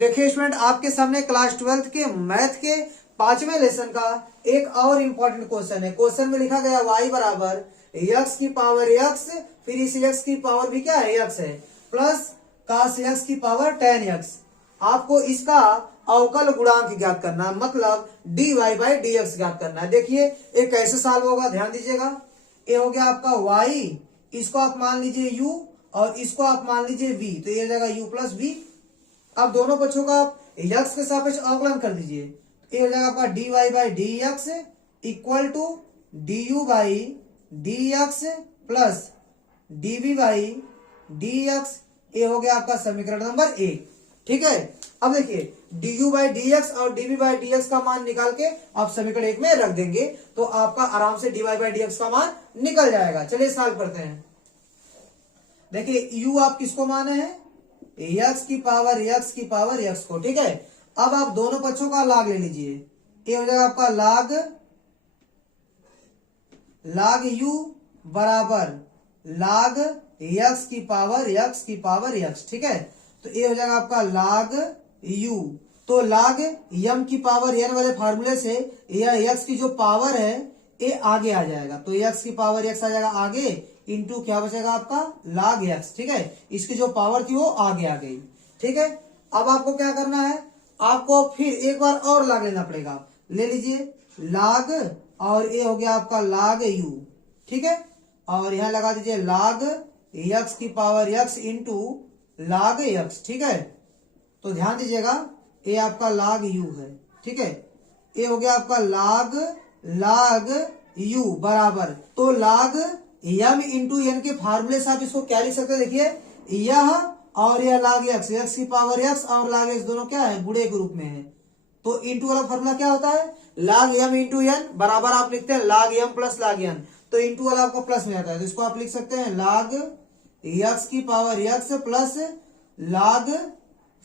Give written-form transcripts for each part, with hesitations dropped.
देखिए स्टूडेंट, आपके सामने क्लास 12th के मैथ के 5वें लेसन का एक और इम्पोर्टेंट क्वेश्चन है। क्वेश्चन में लिखा गया y बराबर x की पावर x, फिर इस x की पावर भी क्या है x है, प्लस cos x की पावर tan x। आपको इसका अवकल गुणांक ज्ञात करना है, मतलब dy बाई dx ज्ञात करना है। देखिए ये कैसे सॉल्व होगा, ध्यान दीजिएगा। ये हो गया आपका y, इसको आप मान लीजिए u और इसको आप मान लीजिए v, तो ये हो जाएगा u प्लस v। अब दोनों पक्षों का आप x के सापेक्ष अवकलन कर दीजिए, ये हो जाएगा आपका dy by D X equal to du by D X plus dv by D X. ये हो गया आपका समीकरण नंबर 1। ठीक है, अब देखिए du बाई डी एक्स और dv बाई डी एक्स का मान निकाल के आप समीकरण 1 में रख देंगे तो आपका आराम से dy बाई डी एक्स का मान निकल जाएगा। चलिए सॉल्व करते हैं। देखिए u आप किसको माने हैं, x की पावर x को। ठीक है, अब आप दोनों पक्षों का लाग ले लीजिए। ये हो जाएगा आपका लाग u बराबर लाग x की पावर x। ठीक है, तो ये हो जाएगा आपका लाग u। तो लाग m की पावर n वाले फार्मूले से यह x की जो पावर है ये आगे आ जाएगा, तो x की पावर x आ जाएगा आगे, इंटू क्या बचेगा आपका लाग x। ठीक है, इसकी जो पावर थी वो आगे आ गई। ठीक है, अब आपको क्या करना है, आपको फिर एक बार और लाग लेना पड़ेगा। ले लीजिए लाग, और ये हो गया आपका लाग u। ठीक है, और यहां लगा दीजिए लाग x की पावर x इंटू लाग x। ठीक है, तो ध्यान दीजिएगा ये आपका लाग u है। ठीक है, ये हो गया आपका लाग u बराबर, तो लाग m इंटू एन के फार्मूले से आप इसको क्या लिख सकते हैं, देखिए यह और यह लाग x की पावर x और लाग x दोनों क्या है, गुणे के रूप में है। तो इंटू वाला फार्मूला क्या होता है, लाग m इंटू एन बराबर आप लिखते हैं लाग m प्लस लाग n, तो इंटू वाला आपको प्लस में आता है, तो इसको आप लिख सकते हैं लाग x की पावर x प्लस लाग,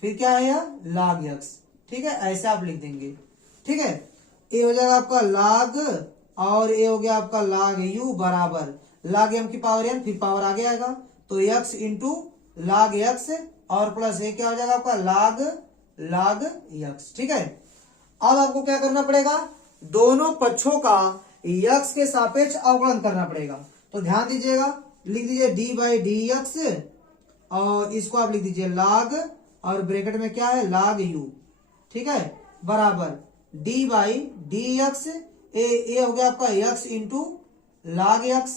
फिर क्या है यह लाग x। ठीक है, ऐसे आप लिख देंगे। ठीक है, ये हो जाएगा आपका लाग, और ये हो गया आपका लाग u बराबर लाग m की पावर n, फिर पावर आगे आएगा, तो x इंटू लाग x और प्लस ये क्या हो जाएगा आपका लाग x। ठीक है, अब आपको क्या करना पड़ेगा, दोनों पक्षों का x के सापेक्ष अवकलन करना पड़ेगा। तो ध्यान दीजिएगा, लिख दीजिए d बाई डी एक्स, और इसको आप लिख दीजिए लाग, और ब्रैकेट में क्या है लाग u। ठीक है, बराबर d बाई डी एक्स, ये हो गया आपका x इंटू लाग x,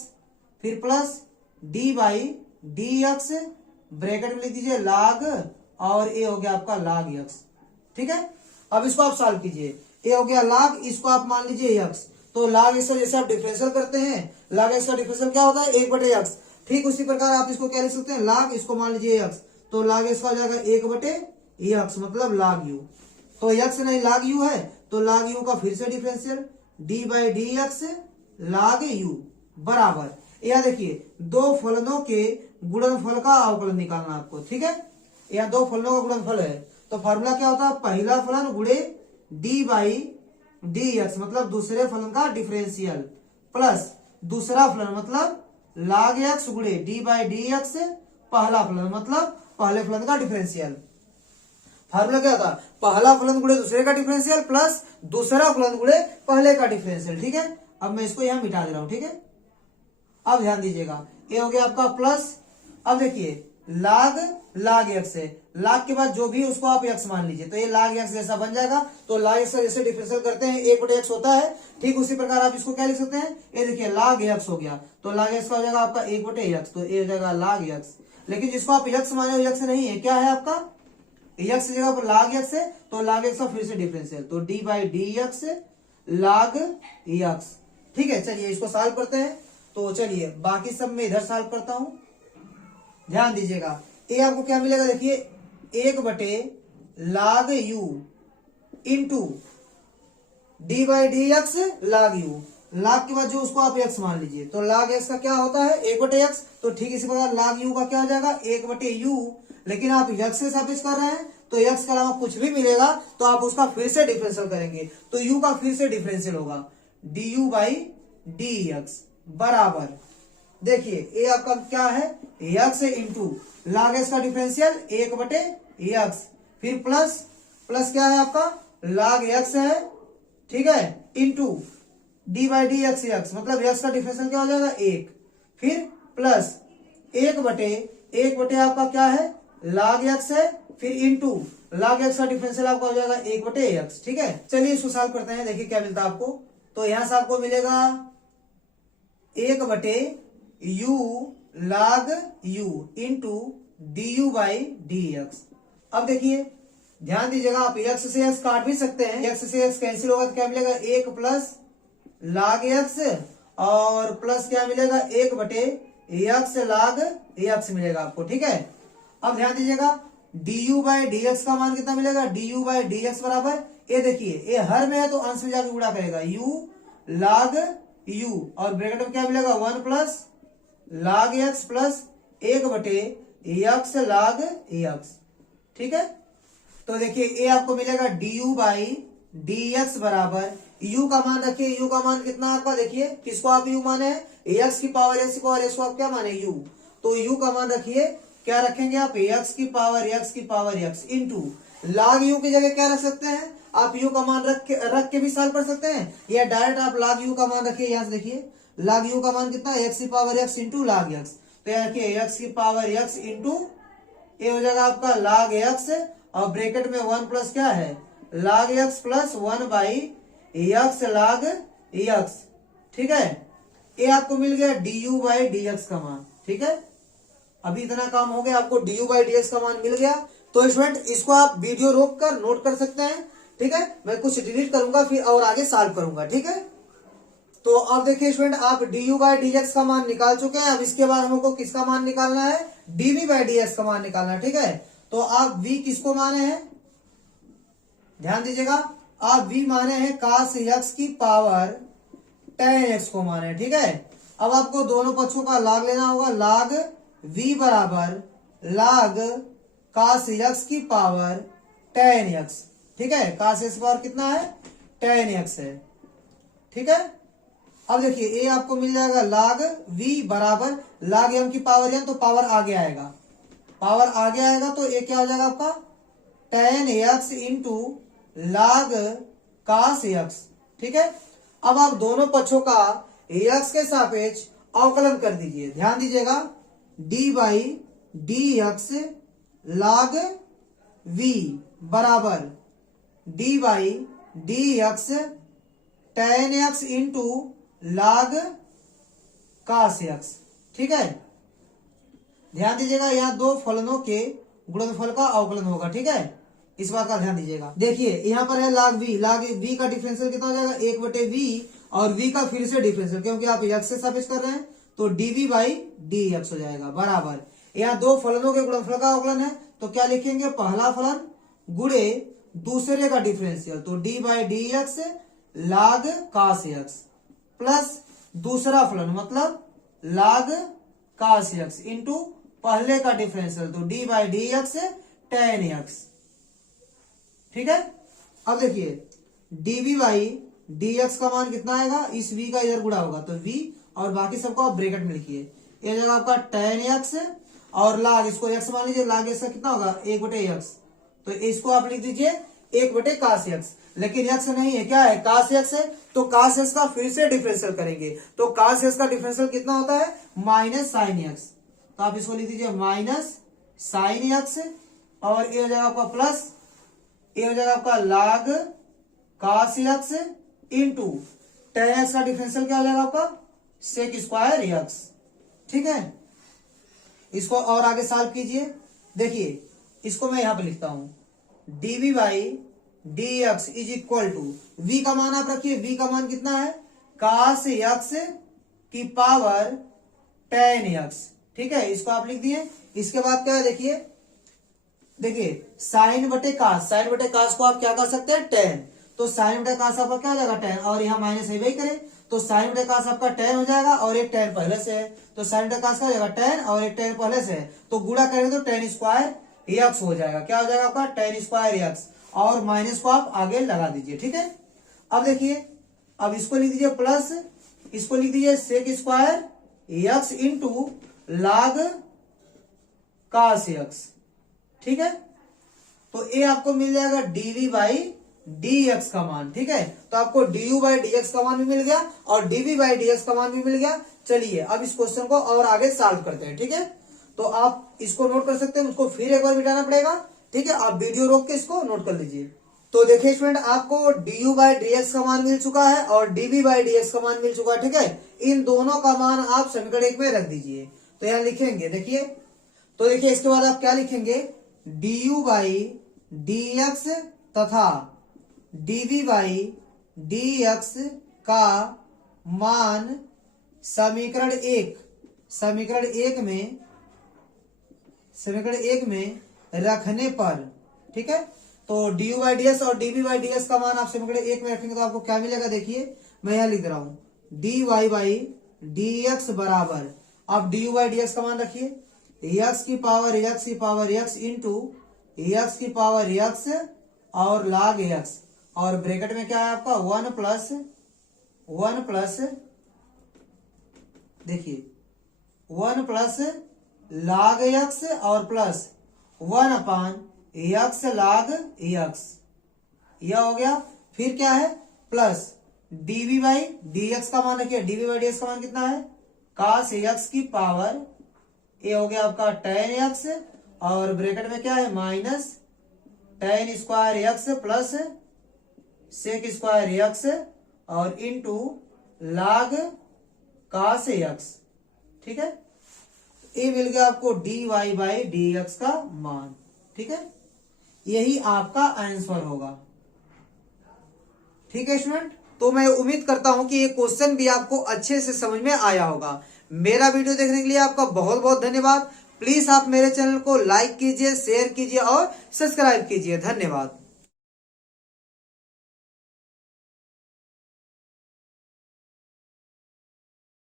फिर plus d by D x, bracket में लिख दीजिए लाग, और ये हो गया आपका लाग x। ठीक है, अब इसको आप सॉल्व कीजिए। ये हो गया लाग, इसको आप मान लीजिए x, तो लाग x का जैसे आप डिफरेंशियल करते हैं, लाग x का डिफरेंशियल क्या होता है 1/x। ठीक उसी प्रकार आप इसको क्या लिख सकते हैं, लाग इसको मान लीजिए x, तो लाग x का हो जाएगा 1/x, मतलब लाग u। तो x नहीं लाग u है, तो लाग u का फिर से differential d by D x लाग u बराबर, यह देखिए दो फलनों के गुणनफल का अवकलन निकालना आपको। ठीक है, यह दो फलनों का गुणनफल है, तो फॉर्मूला क्या होता है, पहला फलन गुणे d बाई डी एक्स, मतलब दूसरे फलन का डिफरेंशियल, प्लस दूसरा फलन मतलब लाग x गुणे d बाई डी एक्स, पहला फलन मतलब पहले फलन का डिफरेंशियल। फार्मूला क्या था, पहला फलन गुणे दूसरे का डिफरेंशियल प्लस दूसरा फलन गुणे पहले का डिफरेंशियल। ठीक है, अब मैं इसको यहां मिटा दे रहा हूं। ठीक है, अब ध्यान दीजिएगा, ये हो गया आपका प्लस। अब देखिए लाग x है, लाग के बाद जो भी उसको आप x मान लीजिए, तो ये लाग x जैसा बन जाएगा। तो लाग x का जैसे डिफरेंशियल करते हैं 1/x होता है, ठीक उसी प्रकार आप इसको क्या लिख सकते हैं, ये देखिए लाग x हो गया, तो लाग x का हो जाएगा आपका 1/x, तो ये हो जाएगा लाग x। लेकिन जिसको आप x माने हो x नहीं है, क्या है आपका x की जगह पर लाग x है, तो लाग x का फिर से डिफरेंशियल, तो d बाई डी एक्स लाग x। ठीक है, चलिए इसको सॉल्व करते हैं। तो चलिए बाकी सब मैं इधर सॉल्व करता हूं, ध्यान दीजिएगा। ये आपको क्या मिलेगा, देखिए 1/लाग u into D by D x लाग u, लाग के बाद जो उसको आप x मान लीजिए, तो लाग x का क्या होता है 1/x, तो ठीक इसी प्रकार लाग u का क्या हो जाएगा 1/u। लेकिन आप x से सापेक्ष कर रहे हैं, तो x के अलावा कुछ भी मिलेगा तो आप उसका फिर से डिफरेंशियल करेंगे, तो u का फिर से डिफरेंशियल होगा du बाई डी एक्स बराबर, देखिए ये आपका क्या है x इंटू लाग x का डिफरेंशियल 1/x फिर प्लस प्लस क्या है आपका log x है, ठीक है, into D by D x x, मतलब x का डिफरेंशियल क्या हो जाएगा 1, फिर प्लस 1/1 आपका क्या है log x है, फिर इंटू log x का डिफरेंशियल आपका हो जाएगा 1/x, ठीक है। चलिए इसको सॉल्व करते हैं, देखिए क्या मिलता है आपको। तो यहां से आपको मिलेगा 1/u log u into D you by D x. अब देखिए ध्यान दीजिएगा, आप x से x काट भी सकते हैं, x से x कैंसिल होगा तो क्या मिलेगा 1 प्लस log x और प्लस क्या मिलेगा 1/x log x मिलेगा आपको, ठीक है। अब ध्यान दीजिएगा du बाई डी एक्स का मान कितना मिलेगा, du बाई डी एक्स बराबर, ये देखिए ये हर में है तो अंश में जाकर गुणा करेगा u log u और ब्रैकेट में क्या मिलेगा 1 plus log x plus 1/x log x, ठीक है। तो देखिए ये आपको मिलेगा du बाई डी एक्स बराबर, u का मान रखिए, u का मान कितना आपका, देखिए किसको आप u माने हैं x की पावर x को, और x को आप क्या माने u, तो u का मान रखिए, क्या रखेंगे आप x की power x into log u की जगह क्या रख सकते हैं आप, u का मान रख के भी सॉल्व कर सकते हैं, या डायरेक्ट आप log u का मान रखिए। यहाँ से देखिए log u का मान कितना x की power x into log x, तो यहाँ रखिए x की पावर x इंटू ये हो जाएगा आपका log x और ब्रैकेट में 1 प्लस क्या है log x plus 1/x log x, ठीक है। ये आपको मिल गया du बाई डी एक्स का मान, ठीक है। अभी इतना काम हो गया, आपको du बाई डी एक्स का मान मिल गया। तो स्टूडेंट इसको आप वीडियो रोक कर नोट कर सकते हैं, ठीक है। मैं कुछ डिलीट करूंगा फिर और आगे सॉल्व करूंगा, ठीक है। तो अब देखिए स्टूडेंट आप du बाई डी एक्स का मान निकाल चुके हैं। अब इसके बाद हमको किसका मान निकालना है, dv बाई डी एक्स का मान निकालना है, ठीक है। तो आप v किसको माने हैं, ध्यान दीजिएगा, आप v माने हैं cos x की पावर tan x को माने, ठीक है। अब आपको दोनों पक्षों का log लेना होगा, log v बराबर log cos x की पावर tan x, ठीक है। cos x पावर कितना है tan x है, ठीक है। अब देखिए ये आपको मिल जाएगा log v बराबर log m की पावर m, तो पावर आगे आएगा, पावर आगे आएगा तो ये क्या हो जाएगा आपका tan x into log cos x, ठीक है। अब आप दोनों पक्षों का x के सापेक्ष अवकलन कर दीजिए, ध्यान दीजिएगा d by D x log v बराबर d by D x tan x into log cos x, ठीक है। ध्यान दीजिएगा यहाँ दो फलनों के गुणनफल का अवकलन होगा, ठीक है, इस बात का ध्यान दीजिएगा। देखिए यहाँ पर है log v का डिफरेंशियल कितना हो जाएगा 1/v और v का फिर से डिफरेंशियल, क्योंकि आप x से सापेक्ष कर रहे हैं तो dv बाई डी एक्स हो जाएगा बराबर, यहाँ दो फलनों के गुणनफल का अवकलन है तो क्या लिखेंगे, पहला फलन गुणे दूसरे का डिफरेंशियल, तो d by D x log cos x plus दूसरा फलन मतलब log cos x इंटू पहले का डिफरेंशियल, तो d by D x tan x, ठीक है। अब देखिए dv बाई डी एक्स का मान कितना आएगा, इस v का इधर गुणा होगा तो v और बाकी सबको आप ब्रैकेट में लिखिए, ये जगह आपका tan x और log, इसको x मान लीजिए, log x का कितना होगा 1/x, तो इसको आप लिख दीजिए 1/cos x, लेकिन x नहीं है, क्या है cos x है, तो cos x का फिर से डिफरेंशियल करेंगे, तो cos x का डिफरेंशियल कितना होता है माइनस साइन x, तो आप इसको लिख दीजिए माइनस साइन x और ये हो जाएगा आपका प्लस, ये हो जाएगा आपका log cos x into tan x का डिफरेंशियल क्या हो जाएगा आपका sec स्क्वायर x, ठीक है। इसको और आगे सॉल्व कीजिए, देखिए इसको मैं यहां पे लिखता हूं dv by D X is equal to v का मान आप रखिए, v का मान कितना है cos x की पावर tan x, ठीक है, इसको आप लिख दिए। इसके बाद क्या है देखिए साइन बटे कास को आप क्या कर सकते हैं tan, तो साइन बटे कास आपका क्या हो जाएगा tan, और यहाँ माइनस है वही करें तो साइन बटे कास आपका tan हो जाएगा और एक tan पहले से है, तो साइन बटे कास का हो जाएगा tan और एक tan पहले से है, तो गुणा करेंगे तो tan स्क्वायर x हो जाएगा, क्या हो जाएगा आपका tan स्क्वायर x, और माइनस को आप आगे लगा दीजिए, ठीक है। अब देखिए अब इसको लिख दीजिए प्लस, इसको लिख दीजिए sec square x into log cos x, ठीक है। तो ए आपको मिल जाएगा dv बाई dx का मान। ठीक है, तो आपको du बाई dx का मान भी मिल गया और dv बाई dx का मान भी मिल गया। चलिए अब इस क्वेश्चन को और आगे सॉल्व करते हैं। ठीक है, तो आप इसको नोट कर सकते हैं, मुझको फिर एक बार मिटाना पड़ेगा। ठीक है, आप वीडियो रोक के इसको नोट कर लीजिए। तो देखिए स्टूडेंट, आपको du बाई dx का मान मिल चुका है और dv बाई dx का मान मिल चुका है। ठीक है, इन दोनों का मान आप समीकरण 1 में रख दीजिए। तो यहाँ लिखेंगे, देखिए, तो देखिए इसके बाद आप क्या लिखेंगे, du बाई dx तथा dv बाई dx का मान समीकरण 1 में रखने पर, ठीक है, तो du बाई ds और dv बाई ds का मान आप समीकरण 1 में रखेंगे तो आपको क्या मिलेगा, देखिए मैं यहाँ लिख रहा हूं dy बाई dx बराबर, आप du बाई ds का मान रखिए x की पावर x इंटू x की पावर x और log x, और ब्रैकेट में क्या है आपका 1 प्लस देखिए 1 प्लस log x और प्लस 1 अपान x log x, यह हो गया। फिर क्या है, प्लस dv बाई dx का मान रखिए, dv बाई dx का मान कितना है, cos x की पावर, ये हो गया आपका tan x, और ब्रैकेट में क्या है minus tan square x plus sec square x और इंटू log cos x। ठीक है, ये मिल गया आपको dy बाई dx का मान। ठीक है, यही आपका आंसर होगा। ठीक है स्टूडेंट, तो मैं उम्मीद करता हूं कि ये क्वेश्चन भी आपको अच्छे से समझ में आया होगा। मेरा वीडियो देखने के लिए आपका बहुत बहुत धन्यवाद। प्लीज आप मेरे चैनल को लाइक कीजिए, शेयर कीजिए और सब्सक्राइब कीजिए। धन्यवाद।